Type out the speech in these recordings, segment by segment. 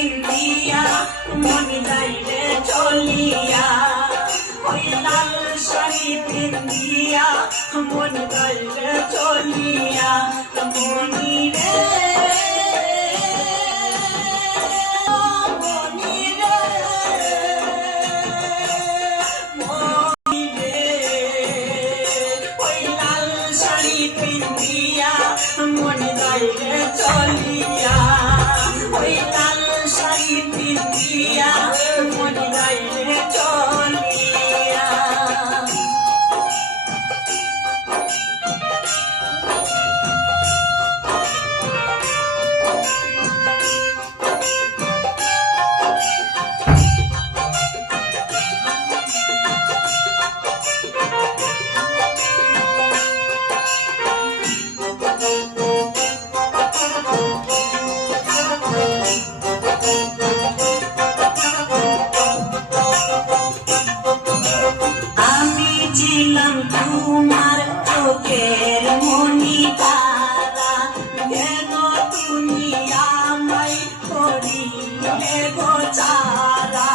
পিন্দিয়া মন যাইবে চলিয়া, ওই লাল শাড়ি পিন্দিয়া মন যাইবে চলিয়া। মনি রে পিন্দিয়া মন যাইবে চলিয়া, ওই লাল শাড়ি পিন্দিয়া মন যাইবে চলিয়া। আমি ছিলাম তোমার চোখের মনি তারা, কেন তুমি আমায় করিলে গো চারা।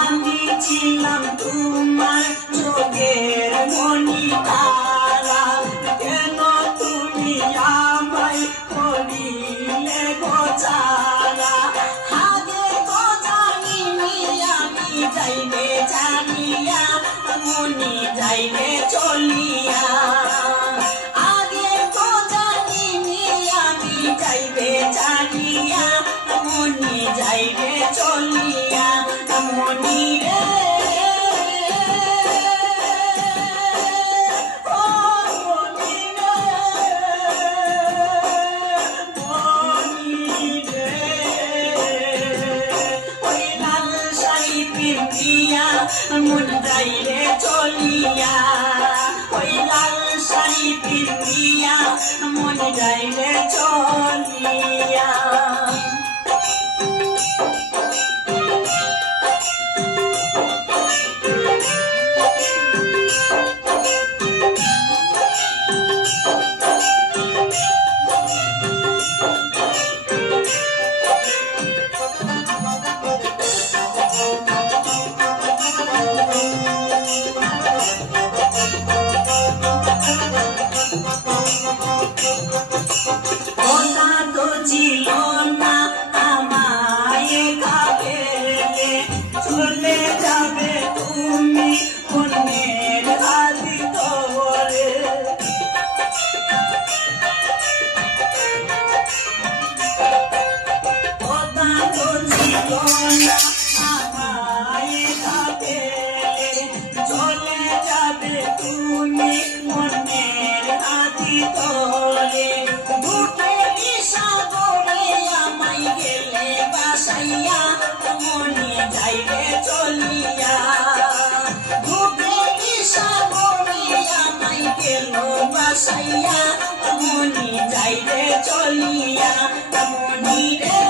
আমি ছিলাম তোমার চোখের মনি তারা, কেন তুমি আমায় করিলে গো চারা। আগে তো জানিনি আমি যাইবে জানিয়া মনি যাইবে চলিয়া, আগে তো জানিনি আমি যাইবে জানিয়া মনি যাইবে চলিয়া। মনি রে পিন্দিয়া মন যাইবে চলিয়া, ওই লাল শাড়ি পিন্দিয়া মন যাইবে চলিয়া। কথা তো ছিল না আমায় কাবেলে, চলে যাবে তুমি অন্যের হাতি ধরে। কথা তো ছিল না আমায় কাবেলে, চলে যাবে তুমি অন্যের হাতি ধরে। মনি যাইবে চলিয়া, ডুবে সাগরে আমায় গেল বাসাইয়া মনি যাইবে চলিয়া। মনি রে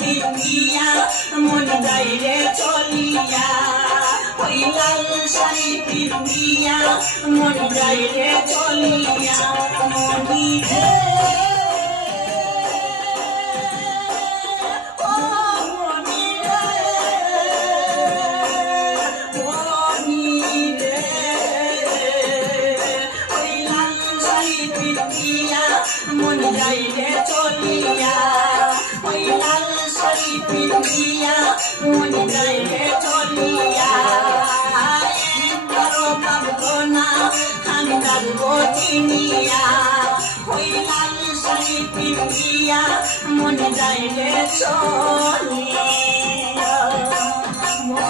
পিন্দিয়া মন যাইবে চলিয়া, ওই লাল শাড়ি পিন্দিয়া মন যাইবে চলিয়া। মনি রে মন যাইবে চলিয়া, ওই লাল শাড়ি পিন্দিয়া মন যাইবে চলিয়া। কারো ভাববো না আমি যাবো চিনিয়া, ওই লাল শাড়ি পিন্দিয়া মন যাইবে চলিয়া।